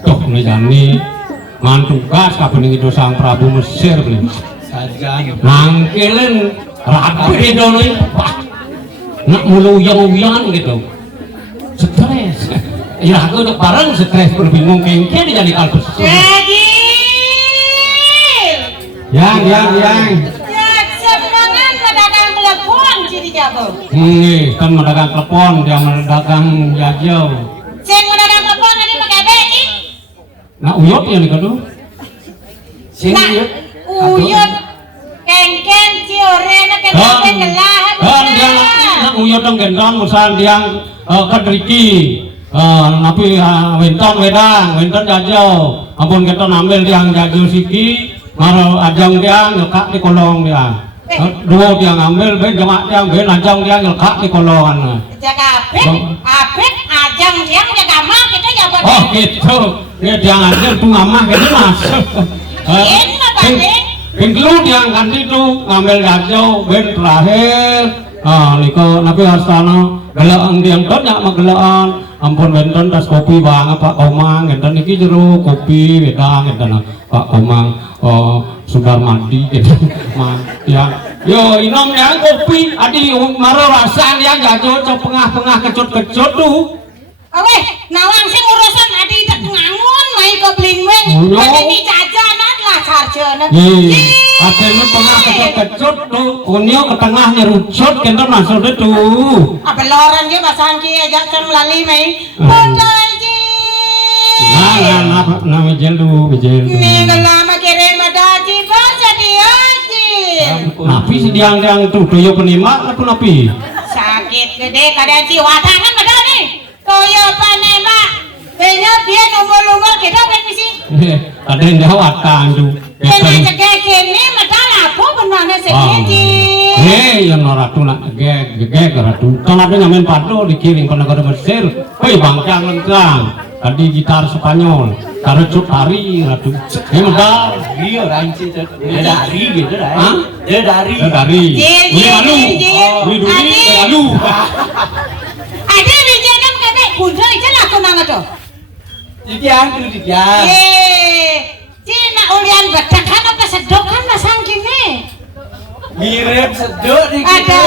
Tuh nih mantugas kabening itu sang Prabu Mesir beli saja nangkilin rapi dulu nak muluyang-uyang gitu stres ya aku untuk bareng stres berbingung kengke jadi kalbes yang semangat pedagang telepon jadi jago kan pedagang telepon dia pedagang jajau sing pedagang telepon ini pakai beki nah uyot ya nih kado sing uyut kengken ciorena kengken gelah dia nak uyot dong gendong usaha dia kedriki tapi winton wedang jajau ampun kita ambil dia jajau siki maro ajang dia ngekak di kolong dia dua dia ngambil ben jamak dia ben ajang dia ngekak di kolongan jaga apik ajang dia jaga mah kita jaga oh gitu dia ngajar tuh ngamah gitu masuk ben dulu dia ganti tuh ngambil jajau ben terakhir niko nabi hastana gelaan dia banyak magelaan ampun benten tas kopi bang Pak Komang enten iki jero kopi wedang enten Pak Komang Sundar Madi gitu ya yo inom ya kopi adi maro rasa dia jajo pengah-pengah kecut-kecut tuh aweh nawang sing urusan adi dak ngangun mai ke blingwing adi ni jajanan lah sarjana akhirnya pengah kecut tuh kunio ke tengah nyerucut kenten masuk tuh apa loran dia basan ki ajak can lali mai pondai ji nah mijelu ni galama kere madaji baca dia ji napi sediang-diang tuh doyo penima apa napi sakit gede kada ji watangan kada nih toyo panema benya dia nomor-nomor kita kan misi ada yang jawab tuh kena cegah kene mata lapo benane sekeji yang ratu nak gege ratu kan ada nyamen pado dikirim ke negara Mesir bangkang lengkang tadi gitar Spanyol karecut tari ratu modal iya ranci dari gitu dia dari lalu ada bijangan kebe bunda itu aku nang to didiang Cina ulian bedakan apa sedokan masang kini mirip sedok nih ada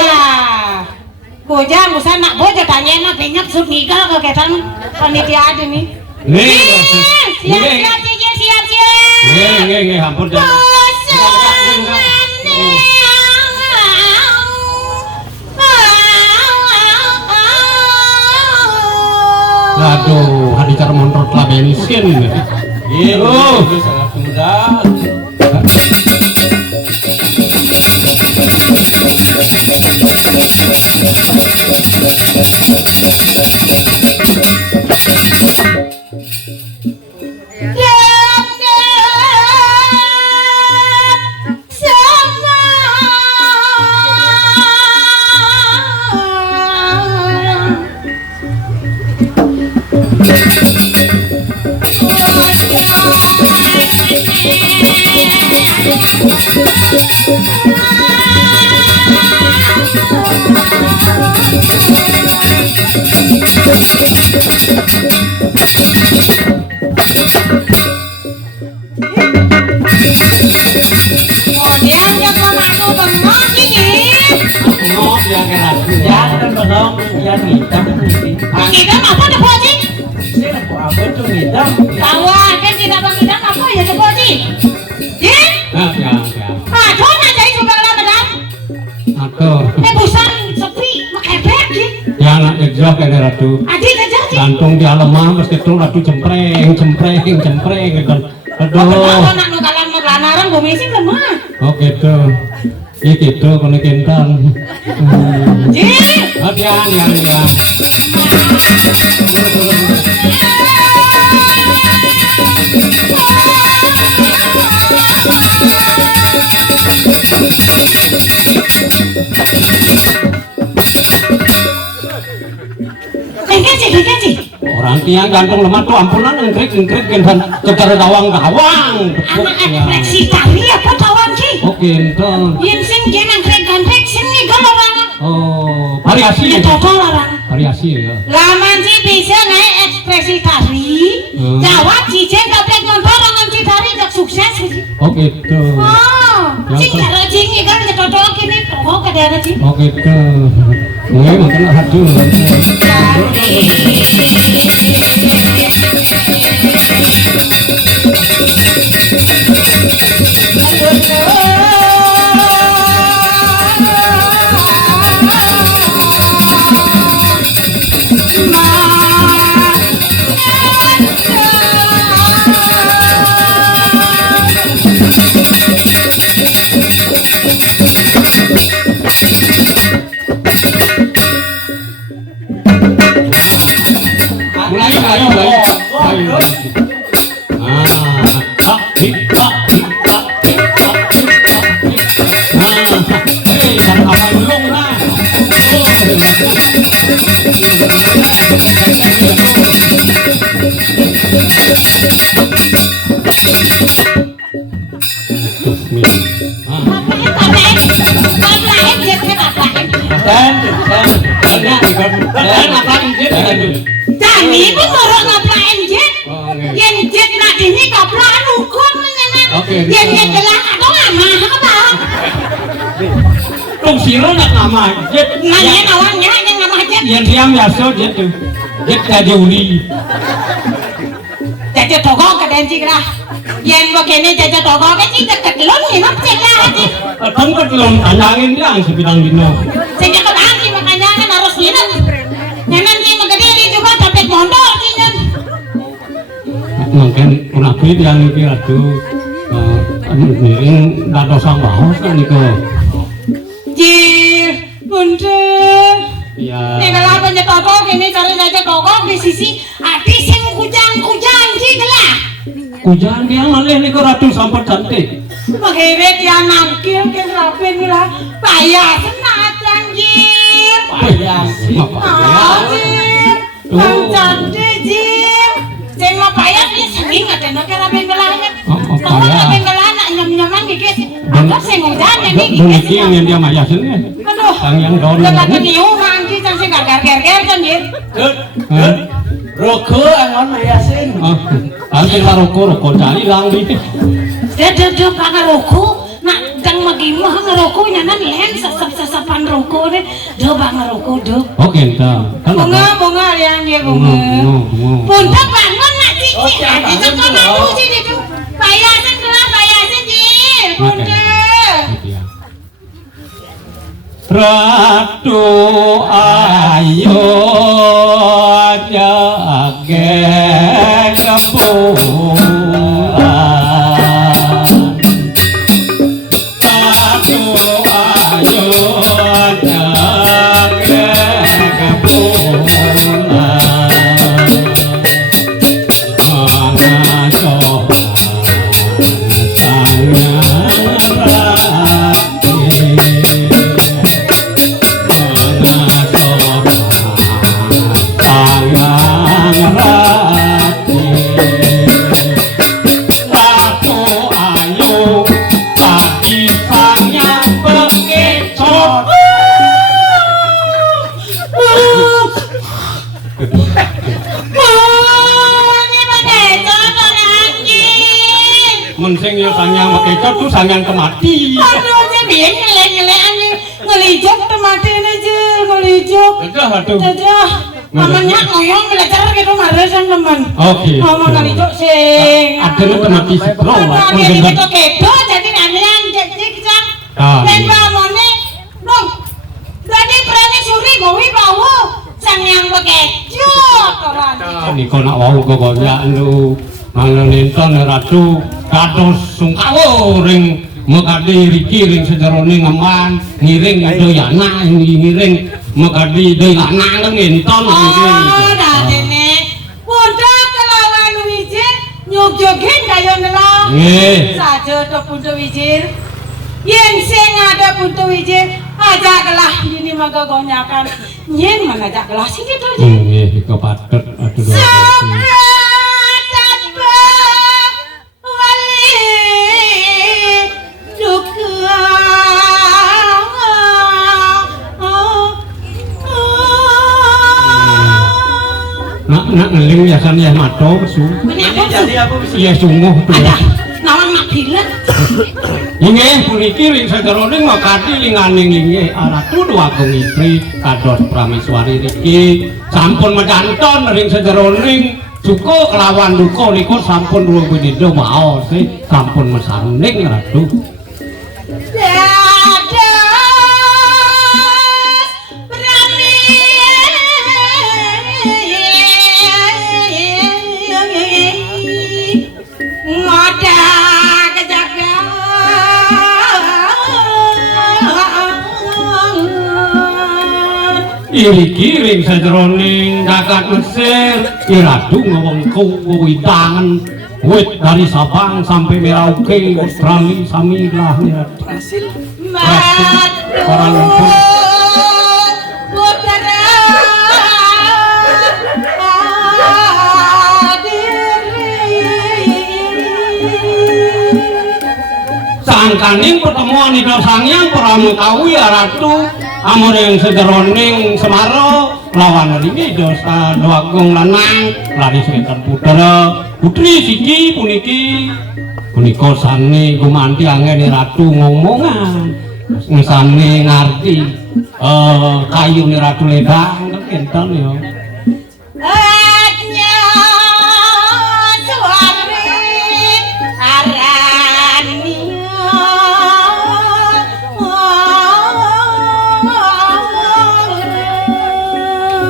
bojang usah nak bojo tanya nak penyap sub nigal ke ketan panitia ada nih siap nggih ampun aduh hari cara montor lah bensin iya sangat mudah Ngidam apa ada boji? Kawan kan tidak mengidam apa ya ada boji? Ya? Aduh nak jadi juga lah madam. Aduh. Busan sepi makai beg gitu. Ya anak jejak ini ratu. Adik aja sih. Gantung di alemah mesti itu ratu cempreng gitu. Aduh. Apa nak nukalan melanaran bumi sih lemah. Oh gitu. Iya gitu kalau kental. Hati-hati. Gaji. Orang tiang gantung lemah tuh ampunan ngkrik kan secara gawang. Anak refleksi tali apa kawan sih? Oh gitu. Yang sing jangan ngkrik sini kalau banget. Oh variasi. Ya toko larang. Variasi ya. Laman sih bisa naik ekspresi tari. Jawab cijen tapi ngontor orang tari jak sukses. Oh gitu. Oh, sing karo jingi kan cocok kini toko kadang sih. Oh gitu. Gue makan hadu. Mulai ayo. Tani pun baru ngapain jet? Yang jet nak ini kaplan hukum menyenang. Yang jet jelas atau nama apa? Tung siro nak nama jet. Nanya nawanya yang nama jet. Yang diam biasa jet tu. Jet jadi uli. Jaja toko kadang sih lah. Yang begini jaja toko kan sih dekat lon ni nak cek lah hati. Tempat lon tanjangin dia sebidang dino. Sehingga kadang sih makanya kan harus minum. Nyaman sih menggede di juga tapi mondok sih nyan. Mungkin unapi dia mikir aduh. Miring dado sang baos kan niko. Jir, punten. Ya. Nih kalau apa toko gini cari jaja toko di sisi hati sing kujang sih lah. Hujan dia malih niko ratu sampai cantik. Magawe dia nangkil ke rapin lah. Payah senajan jir. Payah sih. Jir. Cantik jir. Sing mau payah dia sering ada nak rapin gelanya. Kalau rapin gelanya nyam-nyaman dikit. Apa sing hujan ini dikit. Yang dia maya sini. Aduh. Yang don. Dekat niu mangki can sing gargar-gargar kan jir. Roko angon mayasin. Nanti lah roko cari lang di. Dede pakai roko, nak dang magimah ngeroko nyanan len sasapan roko deh, bang ngeroko do. Oke, dah. Bunga yang dia bunga. Punten bangun nak cici, hati cakap madu sih itu. Bayasan kelas bayasan jir, punten. Ratu ayo jage kepulan. Ratu ayo jage kepulan. Mana coba mensing yo sanyang makecot tuh sanyang kemati. Aduh, jadi ngelek-ngelek ngelijok temati ini jir, ngelijok. Dah atuh. Dadah, mamanya ngoyong ngelecer gitu marah sang teman. Oke. Ngomong ngelijok sing. Ada lu temati bro. Ada di kedo jadi namian jadi kita. Dan bangunnya, dong. Jadi berani suri gawe bawa sang yang bekecot orang. Ini kau nak wau kau ya lu. Malah nonton ratu kados sungkawo ring mekadi riki ring sejerone ngeman ngiring doyana ngiring mekadi doyana nonton ngiring. Oh, dadene. Punten kelawan wijir nyug-jogen kaya ngelong. Nggih. Saja to punten wijir. Yen sing ada punten wijir aja gelah ini mangga gonyakan. Yen mengajak gelah sing itu aja. Nggih, iku patet aduh. nak ngeling biasanya mato su Menyapa Jadi aku bisa iya sungguh tuh ada nawang makilan. inggih puniki ring sajeroning makati linganing inggih Ratu Dwagung Istri kados prameswari riki sampun mecanton ring sajeroning suko kelawan duka niku sampun ruwung pinindha maos sampun mesaning Ratu. Iki ring sajeroning jagat Mesir Ratu ngewengku wewidangan wit dari Sabang sampai Merauke Australia samilah ya berhasil. para lumpur sangkaning pertemuan Ida Sangyang Pramutawi Ratu amor yang sederoning Semaro lawan ini dosa Dwagung lanang lari sinten putra putri siji puniki punika sane gumanti angene Ratu ngomongan sane ngarti kayu ni Ratu Ledang enten ya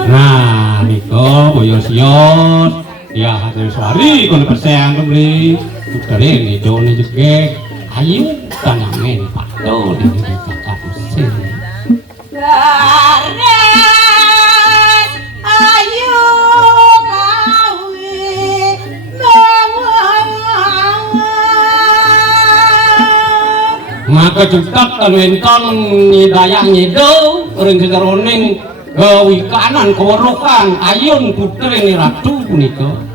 nah niko boyo sios ya hati suari kono persayang kembali putri ini doni juga ayu tanyamen pato di jagat Mesir maka cetak talwenton nyidayang nyido ring sejeroning wikanan kewerukan ayun putri ni Ratu punika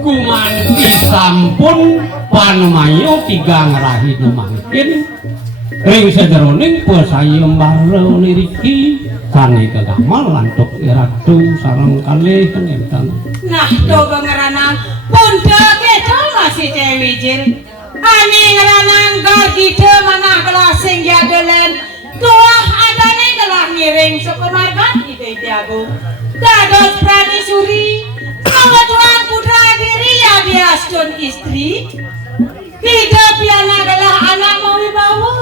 kumanti sampun panumayo tiga ngerahi numangkin ring sajeroning pasayem bareng niriki sane kegamal lantuk Ratu sareng kalih enten nah to ngerana punda kita masih cewijil ani ngerana nggar kita mana kelas sing jadelen tuah adane kelah ngiring sukumargan ide jago dados prani suri kalau tuan putra diri ya biaston istri hidup yang adalah anak mau wibawa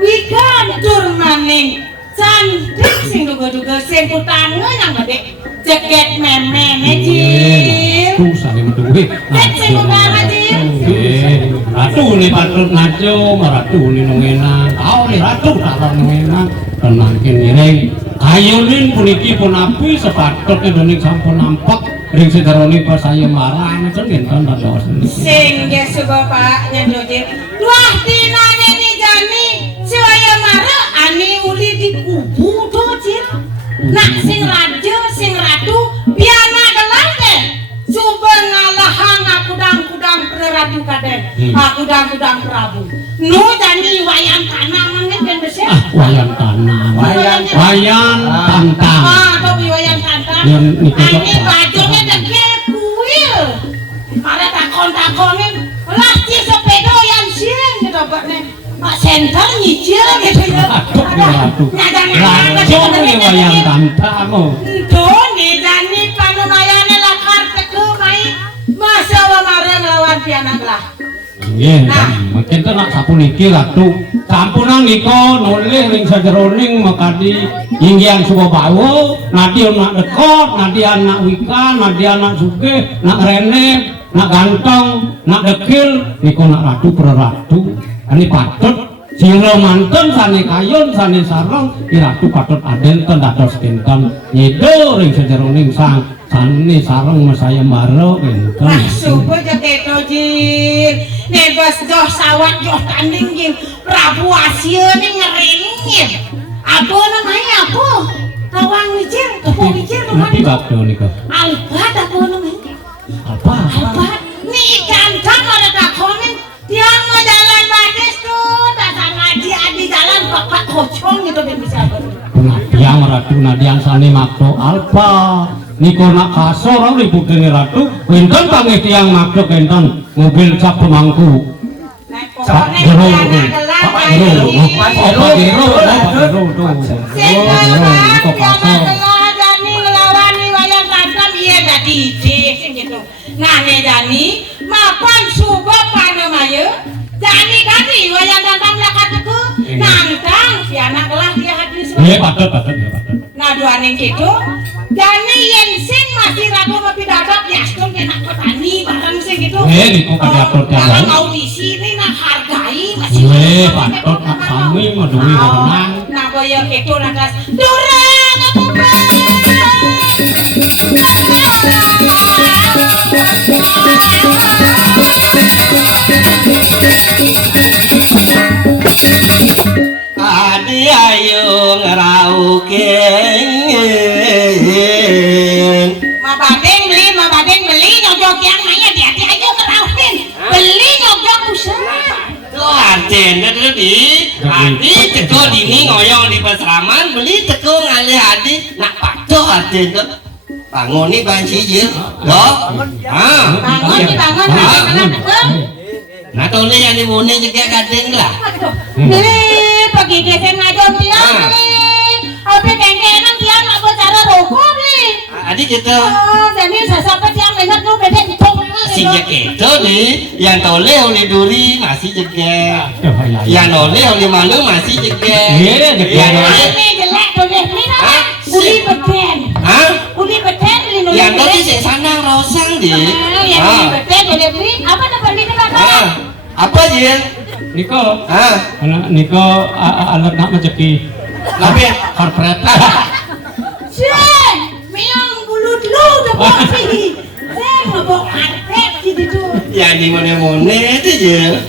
wikan turmaning cantik sing duga-duga sing putangan yang gede ceket memene jil tuh sane metuwe sing utama jil Ratu ni patut ngaco Ratu ni nungena tau ni Ratu tak nungena penangkin ngiring kayunin puniki pun api sepatutnya doning sampun nampak ring sejeroning pasayem marang cengen kan dados sing Yesu bapaknya jojil wah dinanya nih jani siwaya mara ani uli dikubu jojil nak sing raja sing ratu biana gelande coba ngalahang akudang-kudang preratu kadeh akudang-kudang prabu nu jani wayang tanah mangen kan besar wayang tanah wayang tantang tapi wayang tantang yang niku ani bajunya degil kuil ada takon-takonin lasti sepeda yang siang gitu baknya Pak Senter nyicil gitu ya Ratu ni wayang tantang itu nih jani panumayane lakar teke mai masa wamarang lawan pianak lah nggih mungkin tenak sapuniki Ratu sampunan nika nulih ring sajeroning makadi inggian Subabawa nadi anak dekot nadi anak wikan nadi anak sugih nak rene nak ganteng nak dekil niku nak Ratu preratu ini patut sira manten sane kayun sane sareng Ratu patut adenten dados kinten nyido ring sajeroning sang sane sareng mesaya maro enten super jaket tojil nebas doh sawat joh tanding jeung Prabu Asieun ngeringin. Apa namanya apa? Tawang wijir, tepung wijir Nanti bakdo nika. Albat apa namanya? Apa? Albat. Nih ganteng ada takonin tiang mau jalan bagus tuh, datang ngaji di jalan pak kocong gitu ben bisa Yang ratu nadian sani makdo alpa. Niko nak kasor ribut dengan ratu. Wenten panggil tiang makdo kenten mobil cap pemangku. Pak Gero tuh. Niko kasor. Nah, Dani, mapan subuh panamaya. Dani kati wayang tantang lakateku. Nantang si anak lah dia hadis. Patut. Nah, dua neng gitu. Dani yang sing masih ragu mau pidato piaston kena petani bareng sing gitu. Niko pidato jangan mau di sini nah hargai masih. Patut nak kami mau duit tenang. Nah, boyo gitu nakas. Durang aku Adi ayo ngerauke mabadeng beli nyojok yang nanya di ayo ngeraukin beli nyojok usaha tuh arten itu di adi teko dini ngoyong di pasraman beli teko ngalih adi nak pakto arten tuh bangun nih banci je loh bangun nah tole yang dimune juga kadeng lah beli pergi desen ngajom tiang apa kengkenang tiang nak cara rokok beli adi gitu jadi sampai tiang dengar tuh beda di si itu nih yang tole oleh duri masih jegek yang oleh malu masih jegek ini jelek boleh beli apa uli beten uli beten beli yang tadi si sanang rosang deh yang uli beten boleh beli apa dapat beli apa apa Jin? Niko Niko alat nak rezeki tapi korporat Jen memang bulut lu udah bosi Jen ngobok karpet gitu ya di mana-mana itu Jin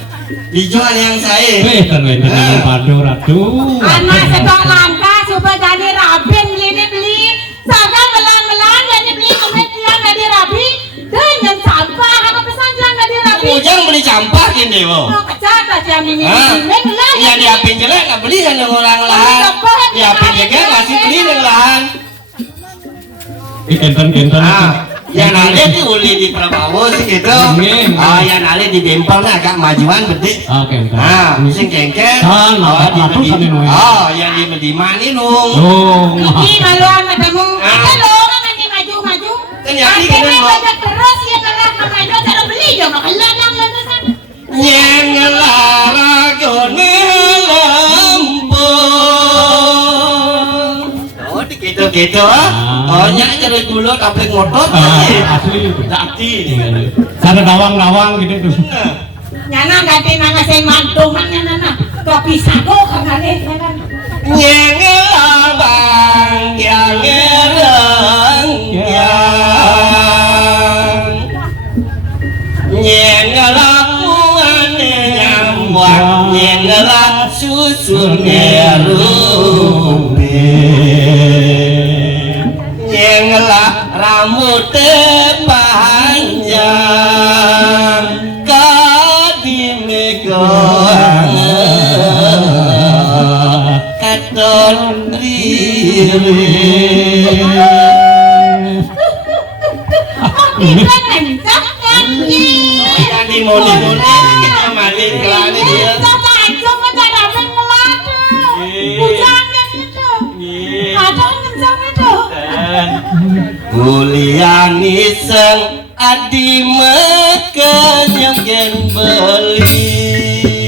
dijual yang saya wenten yang padu ratu anak sedok langka coba jadi rabin beli saga melan jadi beli kemudian jadi rabi dan yang sampah apa pesan jangan jadi rabi ujang beli campah gini wo kecata jam ini ya diapin jelek nggak beli kan orang lahan diapin juga masih beli dengan lahan kenten yang ada tuh uli di Prabowo sih gitu yang ada di Dempelnya agak majuan gede sing kengken yang di Mediman ini nung ini maluan matamu lo nanti maju kan yang ini kan terus ya kalau maju cara beli jangan makan lantasan nyelara gone lampung gitu nyak cari gula kapling motor asli dati ada nawang gitu tuh nyana ganti nanga saya mantung nyana kopi sago kagak nyengelabang yang ngereng nyengelamuan nyambang nyengelak susun nyerupi nyengelak rambut panjang kadime goangan katon riri kita kencang kan yang dimoni-moni kita maling kelani dia kita cuma cara mengelada hujannya itu ada kencang itu Kuliang iseng adi mekenyam gen beli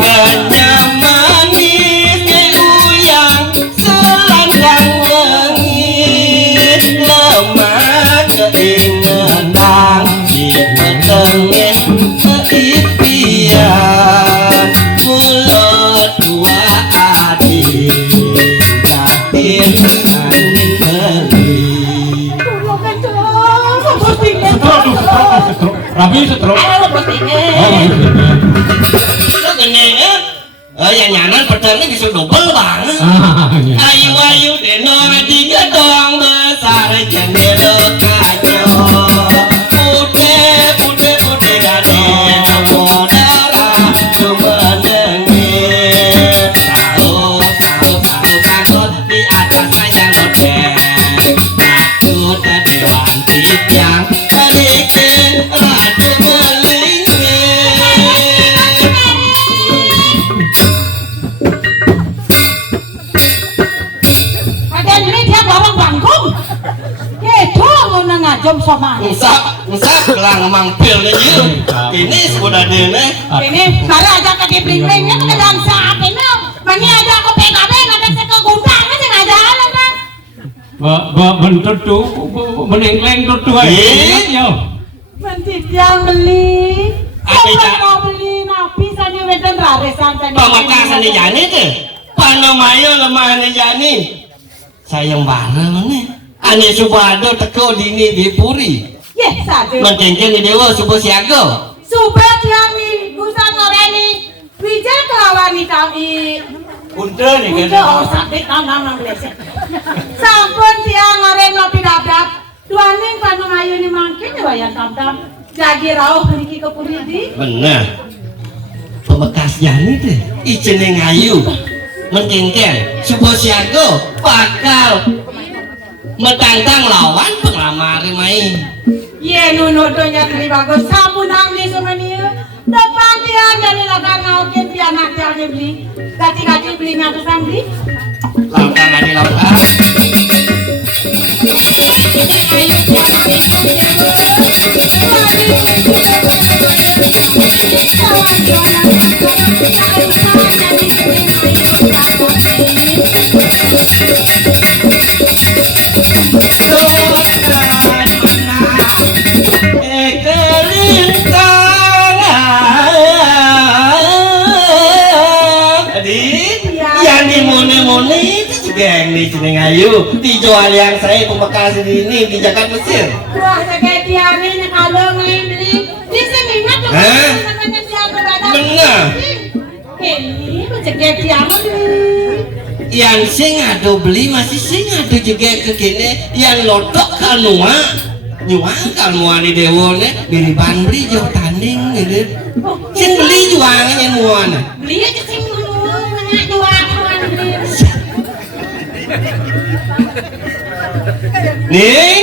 kenyam manis uyang selangkang wengi lemah keingetan di petengin keipian mulut dua adik katin angin beli tolong kencang Rabi setruk. Ayo pentingnya. Oh, ini. Lo geneng ya nyanan pedangnya bisa double banget. Iya. Ayu deno tiga dong besar jendela kaca. Pude gade modara cuma dengir. Tahu di atas saya lodeng. Takut dewan tiang sedikit ratu melingkir. Ada ini dia barang bangkung. Itu mau ngajom sama. Usap gelang mampil nih ini sudah dene Ini kalau aja ke dibling-blingnya ke dalam saat ini. Mani aja ke PKB ada sekegundang aja nggak jalan kan. Bentuk tuh, menengkleng tuh Iya. Nanti dia beli. Apa Siapa mau beli napi saja wedan raresan tadi. pamakasan jani tuh panamayo lemah jani sayang bareng nih ane subado teko dini di puri Yes, satu. mencengken di dewa subuh siaga Subat kami busan ngoreni. Wijal kelawani kami. punten nih Udah, oh sakit nang blesek. Sampun siang ngaren ngopi dadak. Duaning panu mayu ni mangkin wayan tam-tam. Jadi rauh niki ke puridi. bener pemekas jani tuh iceneng ayu mencengken subuh siaga bakal metantang lawan penglamar main Ye nuno donya teri bagus sampun amli semania. Depan dia jadi lagan ngaukin pianak dia beli. Gaji beli ngatus beli. lautan lagi lautan yang dimone-mone itu juga yang nih jeneng ayu dijual yang saya pemekas ini di Jakarta Mesir Wah, kayak dia nih kalau beli di sini nggak tuh. bener Ini mencegat dia beli. yang sing ado beli masih sing ado juga kekini yang lodok kalua nyuang kalua di dewone biriban beli jauh tanding gitu sing beli juangnya muana Beli aja sing dulu, banyak doang beli. ning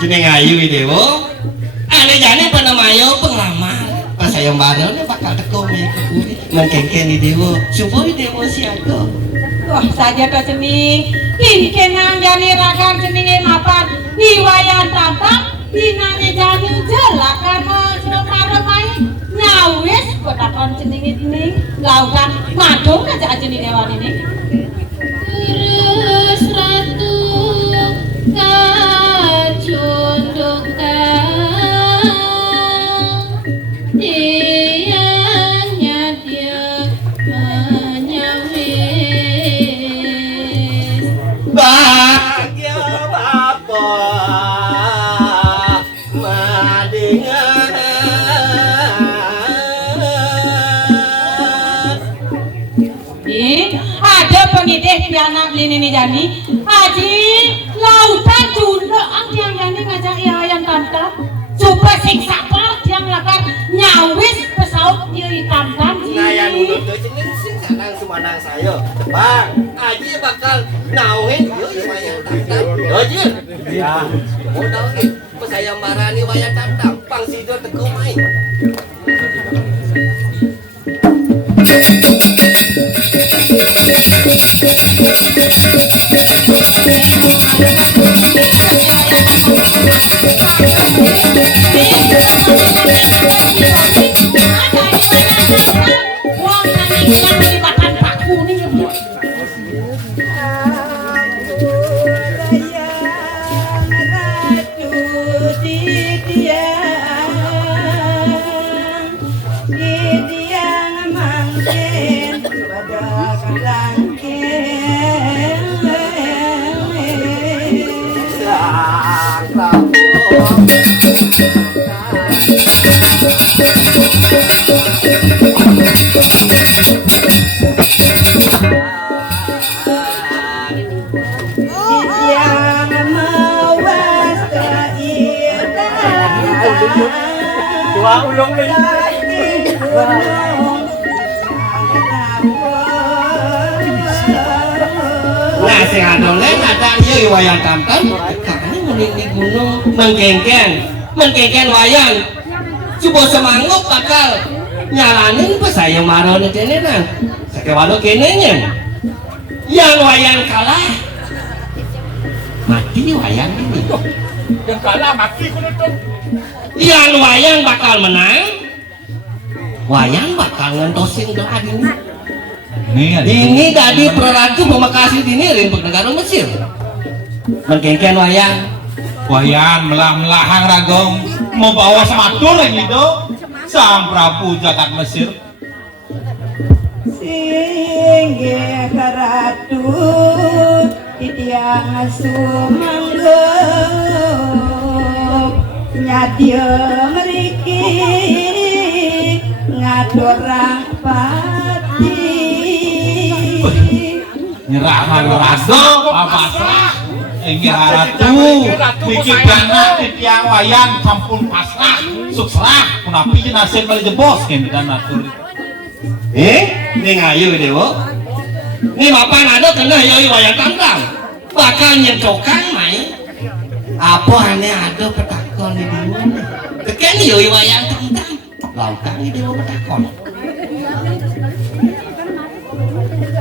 jeneng ayu dewo ane jane panamayo penglamar pas saya bareng bakal teko me ke kuri mengkengken di dewo subuh dewo siaga Wah, saja ke cening. Ini kenang jani rakan ceningin mapan. Hiwayan tampang, dinane jani jelakan semaremai. Nyawis, kotakan ceningin ini. Laukan, madung aja cening hewan ini. Terus ratu kacundukkan tiangnya dia menyawis bahagia bapa madingan Ada penidih pianak beli ini jani. Haji lautan junduk ang tiang jani ngajak yang tantang. Supaya siksa par tiang lakan nyawis pesaut dia tantang. nah yang nunut tuh ceneng sing sanang sumanang saya bang aji bakal nauhin yuk wayang tantang aji ya mau nauhin pas saya marani wayang tantang pang sido teko main Wong nani yang dilibatkan paku nih. Di tiang mangkin pada kalangkin Dua ulung nih. Nah, sing adolen ada ieu wayang tampan, kakane mending di gunung mengkengken wayang. Coba semanguk bakal nyalanin pesayang maron kene nang. Sakewalo kene nya. Yang wayang kalah mati wayang ini. Yang kalah mati kudu tuh. Yang wayang bakal menang, wayang bakal ngentosin doa ini. Ini tadi peratu pemakasih dinirin negara Mesir. Mengkengken wayang melah-melahang ragong mau bawa sematur yang itu sang Prabu Jagat Mesir singgih karatu titiang sumanggup nyadya mriki ngadorang pati nyerahan rado pasrah inggih ratu niki dana titiang wayang sampun pasrah suksrah punapi nasib bali jebos kita natur ini ngayu dewo ini mapan ada kena yoi wayang tangkang bakal nyentokang main apa aneh ada petakon di dewo teken yoi wayang tangkang laukang di dewo petakon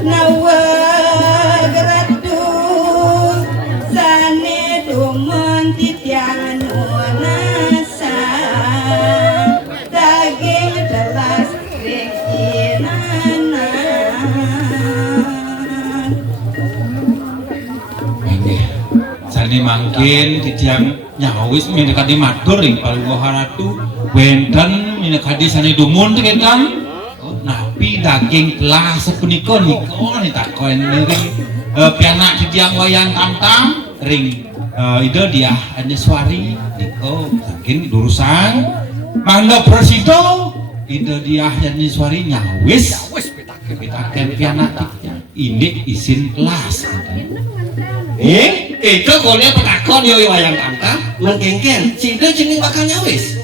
nawa geratu sane dumon titiang nuanasa daging telas rekinana ini sani mangkin titiang nyawis minekadi matur ing paluha ratu wenten minekadi sani dumun tekan napi daging telah sepunika niko nih takoen ring pianak titiang wayang tamtam ring ide dia Anyeswari niko saking durusan mangga presido ide dia Anyeswari nyawis pitaken pianak titiang ini izin kelas itu kolnya petakon yoi wayang tangkang mengkengken si itu jenis bakal nyawis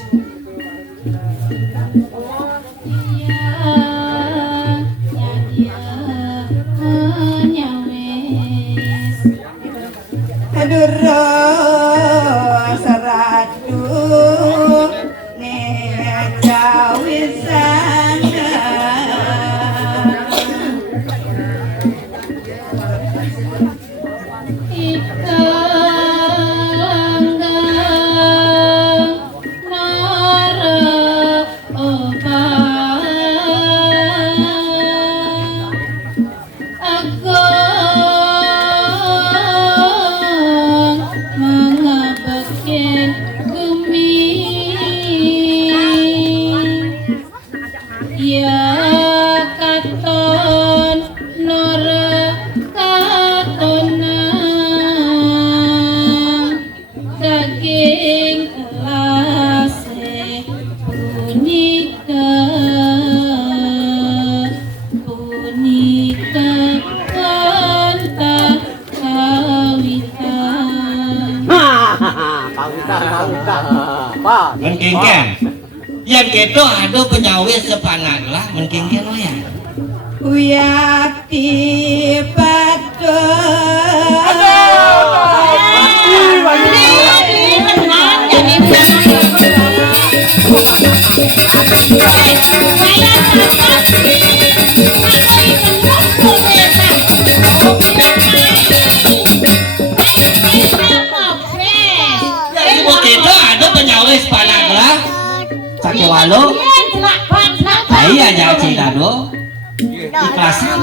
aduro saratu necawisanga mengkengken yang keto ada penyawis sepanaglah mengkengken wayang uyakti padu ada penyawis panaglah sakewalo iya aja cidado ikhlasan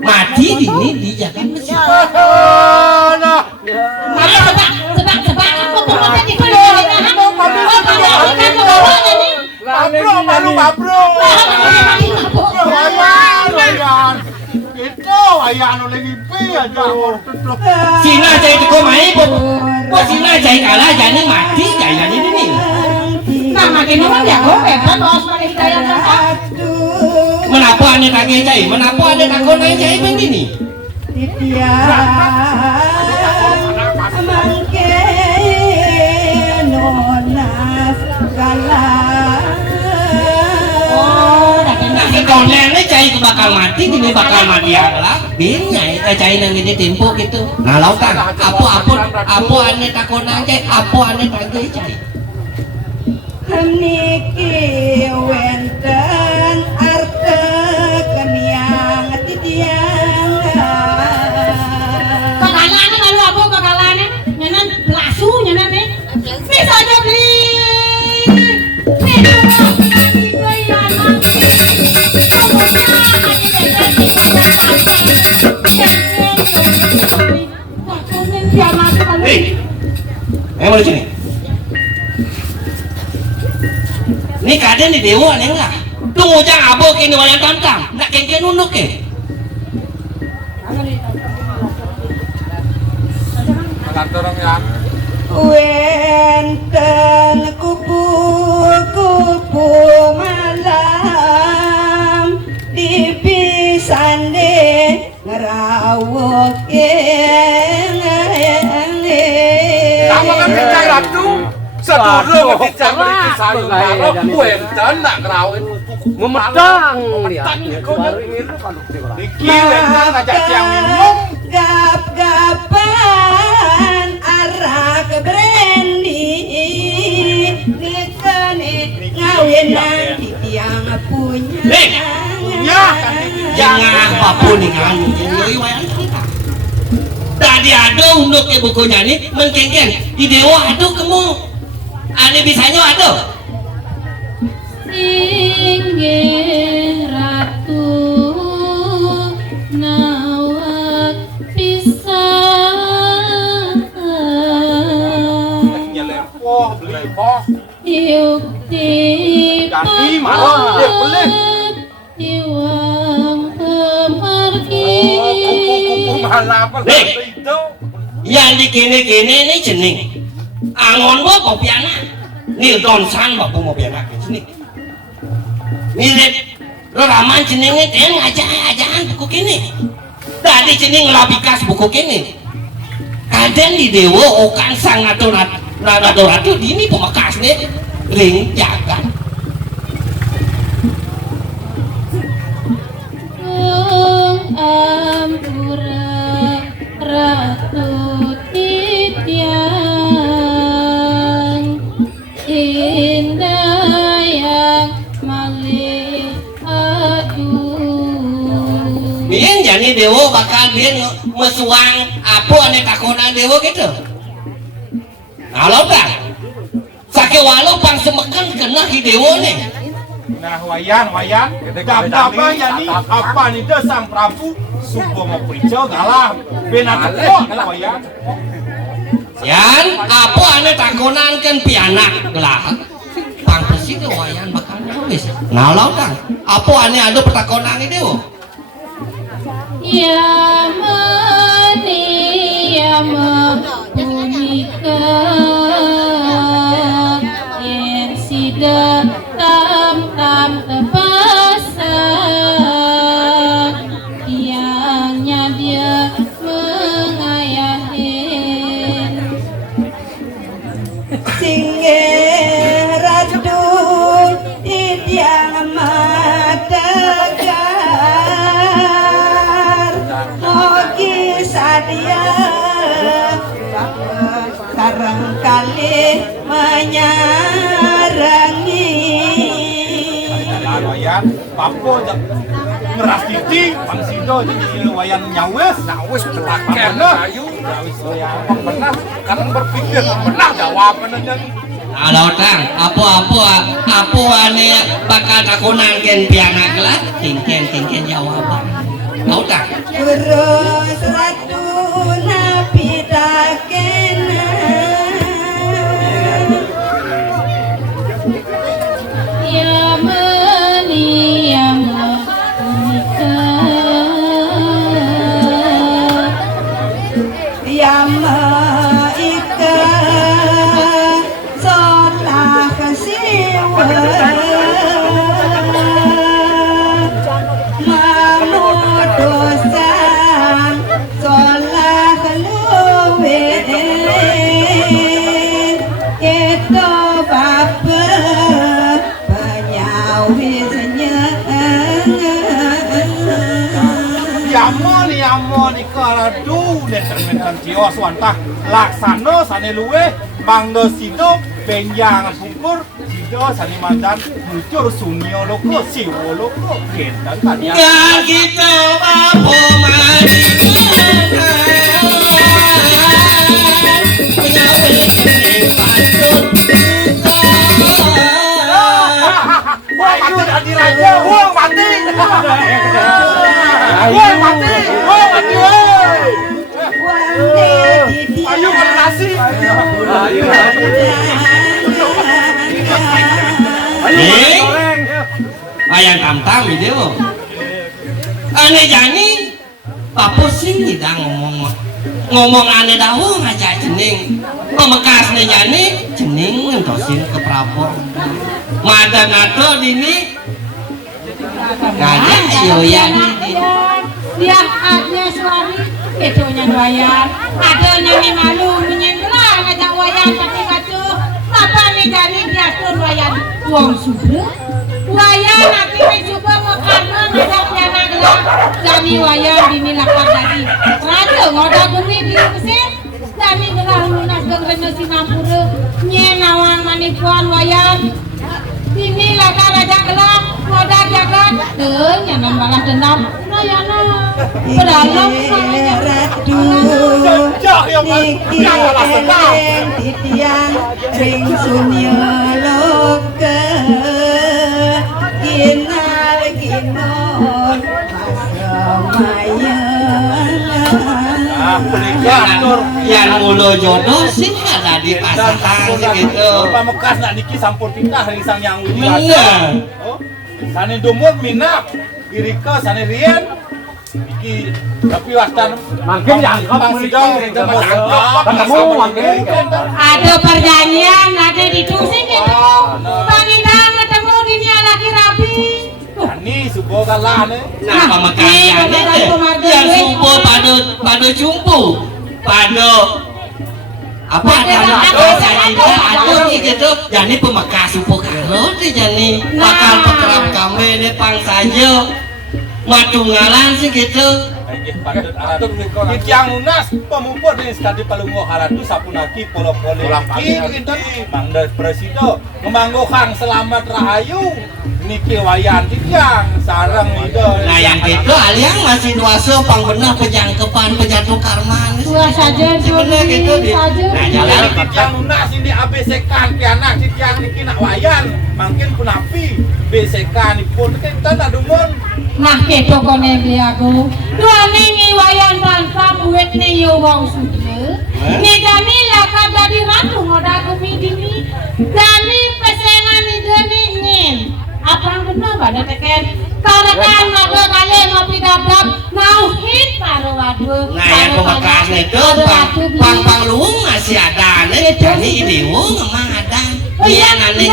mati dini di Jagat Mesir Sina cai itu kau main kok Sina cai kalah jadi mati jayanya ini Nah makin orang ya kok hebat bos paling kaya kan menapa ane kage cai menapa ane takon cai begini titiang mangke nonas malam. Nah, kalau nenek cai bakal mati, ini bakal mati lah. Bingung, cai nang ini tempo gitu. Nah, lautan, apa aneh takonan cai, apa aneh tanggung cai. Niki wenten arte keniang titiang. Kakalane lalu apa kakalane? Nyanan lasu nyanan nih. Bisa aja beli. Hei, mau di sini. Ini kadang di dewa nih enggak. Tunggu jangan abok ini wayang tantang. Nak kengken nunduk ke. Kantor ya. Wenten kupu-kupu malam dipisande ngerawok Kamu kan bicara ratu. Sedulur bicara beri sayur baru. Wenten nak kerawin. Memedang lihat. Iki wenten ngajak tiang minum. Gap-gapan arak brandy nikane ngawin nanti yang punya. Jangan apapun nih kan. Jadi wayang tantang. Tadi ada unduk ke bukunya nih mengkengken. Di dewa ada kamu. Aneh bisanya ada. Inggih ratu nawak pisan Nyelepoh, beli poh. yukti Ganti marah, dia boleh. iwang pemargi Kupu-kupu malah apa itu? Yang di kene-kene ini jening. Angon gua kopi anak. Nih donsan bapak mau pianak sini. Nih ramahan jenengnya ten aja buku kene. Tadi jening labikas buku kene. Kadang di dewa okan sang ratu di ini pemakas nih ring jagat. Ampura ratu titiang indah yang malih aduh. Biar jadi dewa bakal biar mesuang apa aneh takonan dewa gitu. Kalau kan sakit walau pang semekan kena di dewa nih. Nah, wayang. Gap-gapa yani apa nih dah sang Prabu subuh mau picau galah. Benar kok wayang. Yan, apa aneh takonan kan pianak gelah. Pang bersih deh wayan bakal nulis. Nah, lo kan apa aneh ada pertakonan ini dewa. Ya mani ya punika yen sida tam tepasang yang dia mengayahin singgih ratu titiang madagar mogi sadia sareng kali menyarangi Wayang papo ngeras titik pang sido jadi wayang nyawes pelaken kayu pernah karena berpikir pernah jawaban aja. Kalau tang, apa aneh bakal takonan ken pianak lah, kengken jawaban. Tahu tak? terus ratu nabi takena ya mani ya punika Yamaika solah siwa mamudosan solah Waduh, neten cios wantah laksana sane luwe mangdo sido benjang pukur sido sane mandan mucur sunyo loko siwo loko kentan tanya. Ya gitu apa mari Wah, itu jadi raja, wah mati. Wah mati, wah mati. Ayo kasih. ayang tam-tam itu aneh jani papo sing kita ngomong aneh dahu ngajak jening pemekas nih jani jening ngentosin ke prapor mada nato dini ngajak yoyan dia adnya suami itu wayan ada nyanyi malu menyenggelah ngajak wayan tapi katu apa nih jadi dia tuh wayan uang sudah wayan nanti coba makarna ngajak piana gelang jani wayan dini lakar tadi raja ngoda bumi di mesin jani gelang lunas gengrena sinampura nyenawang manipuan wayan dini lakar raja gelang ngoda jagat nyanam balas dendam rayana berdalam saya ratu niki eleng titiang ring sunyo loke kinal kinon yang mulu jodoh sih ada di pasangan gitu Pamekas nak niki sampur titah ring sang yang uji iya sane dumut minap irika sane rien iki tapi wastan Mungkin yang bang sidong ketemu mungkin. ada perjanjian ada ditusing gitu pangindang ketemu dunia lagi rapi ini subuh kalah nih nah pemekarannya yang subuh pada jumpu pada apa ada gitu jadi pemekas subuh kalau jadi bakal pekerap kami ini pang saja matunggalan sih gitu yang lunas pemumput di sekali palungo haratu sapunaki polo-polo gitu mangda presiden memanggokan selamat rahayu niki wayan yang sarang itu nah yang gitu aliang masih duaso pang benar pejangkepan pejatuh karman dua saja sebenarnya gitu saja nah jalan yang lunas ini ABC-kan pianak yang niki nak wayan mungkin punapi BC-kan pun kita nak dumun nah keto kone beli aku dua ningi wayan tanpa buat nih yo wong sudah nih jani lakar dari ratu ngoda kumi dini jani pesengan itu ningin apa benar pada teken karekan naga kali ngopi dabrak nauhin paru waduh nah yang pembekas itu pang luung masih ada nih jadi idewo ngemang ada iya nanti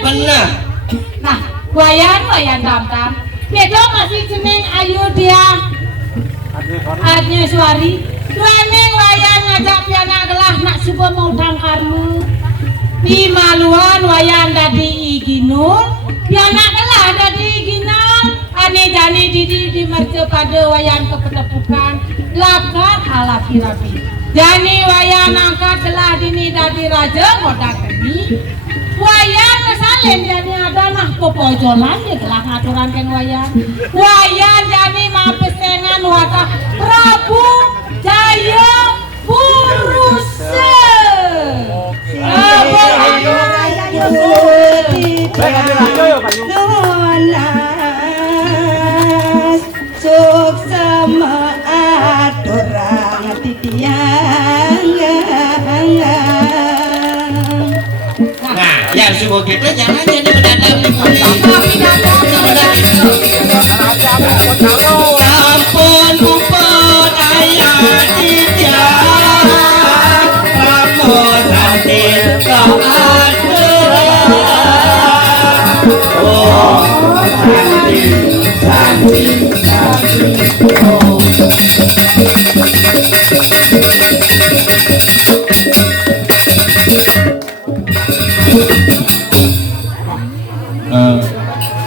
bener nah wayan tam-tam beda masih jeneng ayu dia adnya suari duaneng wayan ngajak piana gelah nak subuh mau tangkarmu di maluan wayan dadi iginur piana gelah dadi iginur ane jani di merce pada wayan kepetepukan lakar ala pirapi jani wayan angkat gelah dini dadi raja ngodak ini wayan salin jadi ada nah popojolan ya gelah aturan kan wayan jadi mah pesengan wata Prabu Jaya Puruse suk sama aturang titiang nah yang subuh kita jangan jadi mendadak ampun buput ayah titiang ampun hati kau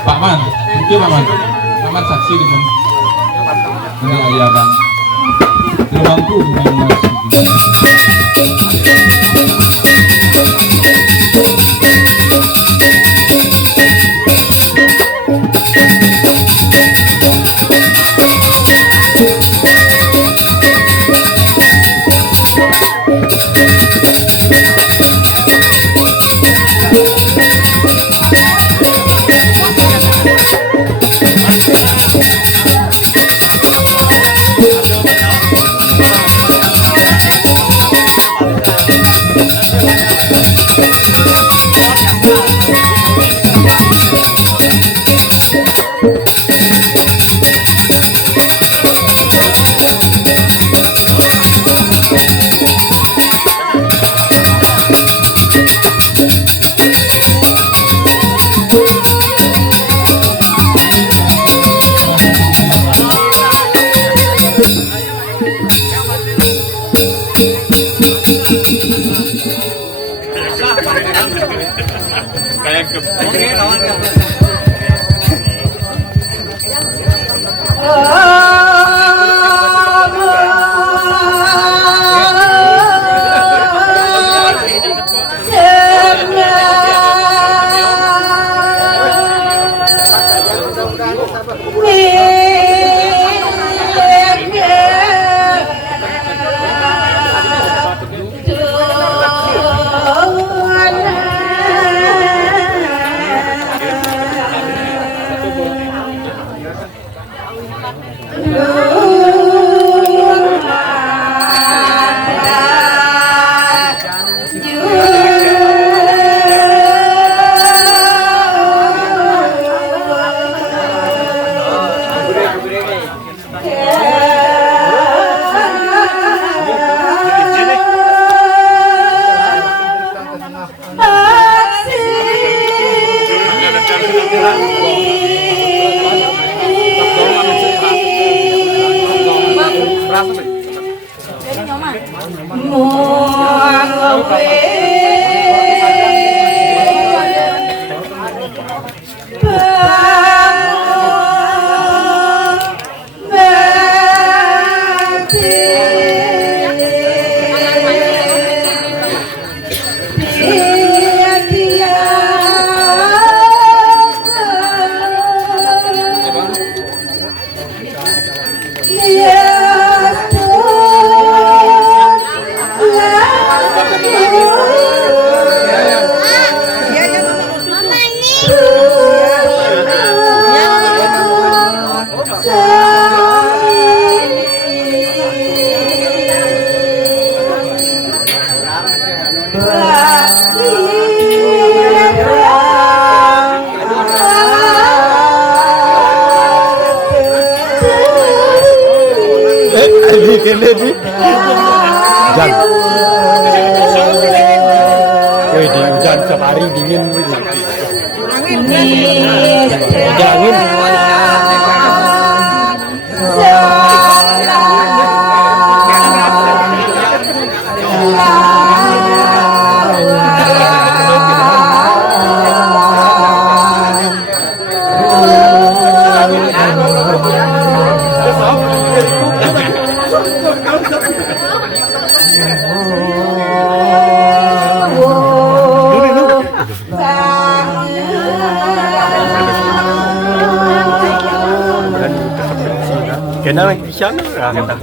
Pak Man, itu Pak Man saksi di mana? Ini ayah bang. Gerbangku hujan sehari dingin angin kena bisa kata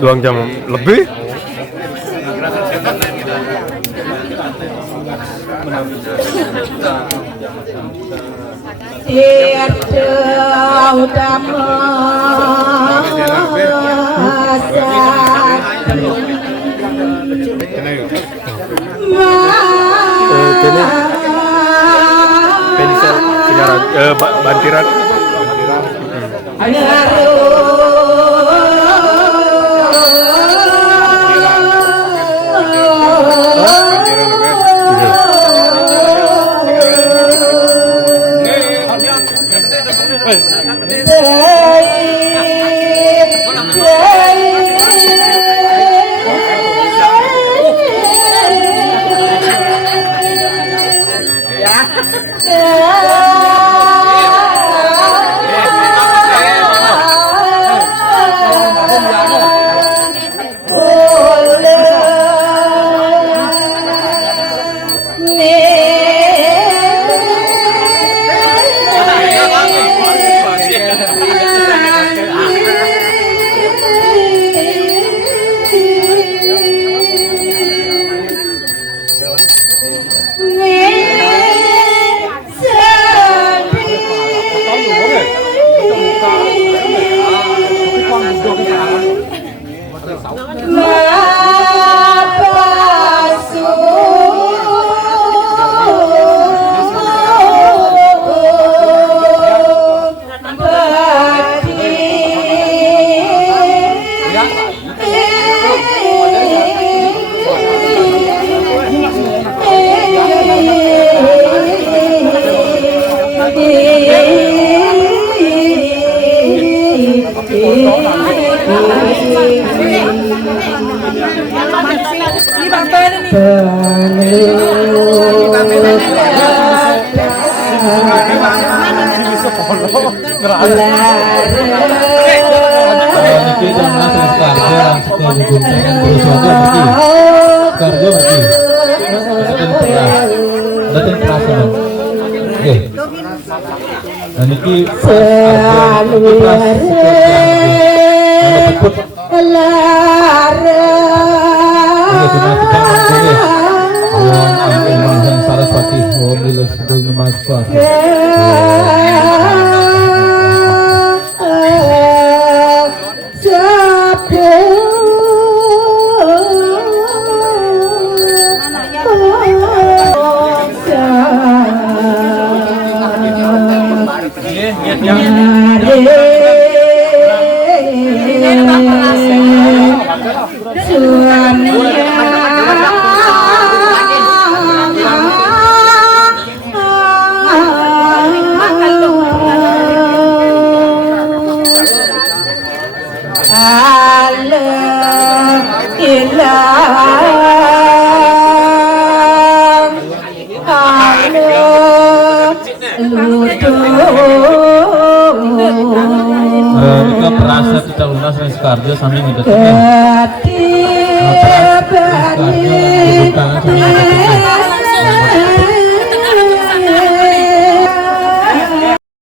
ruang jamu lebih bantiran Niki jangan sekarang sekarang Karjo berarti datang terasa. Oke. Dan niki Saraswati, Om Lila Sidul Namaskar. Kita perasa kita lunas dan sekarja sambil ngedetnya.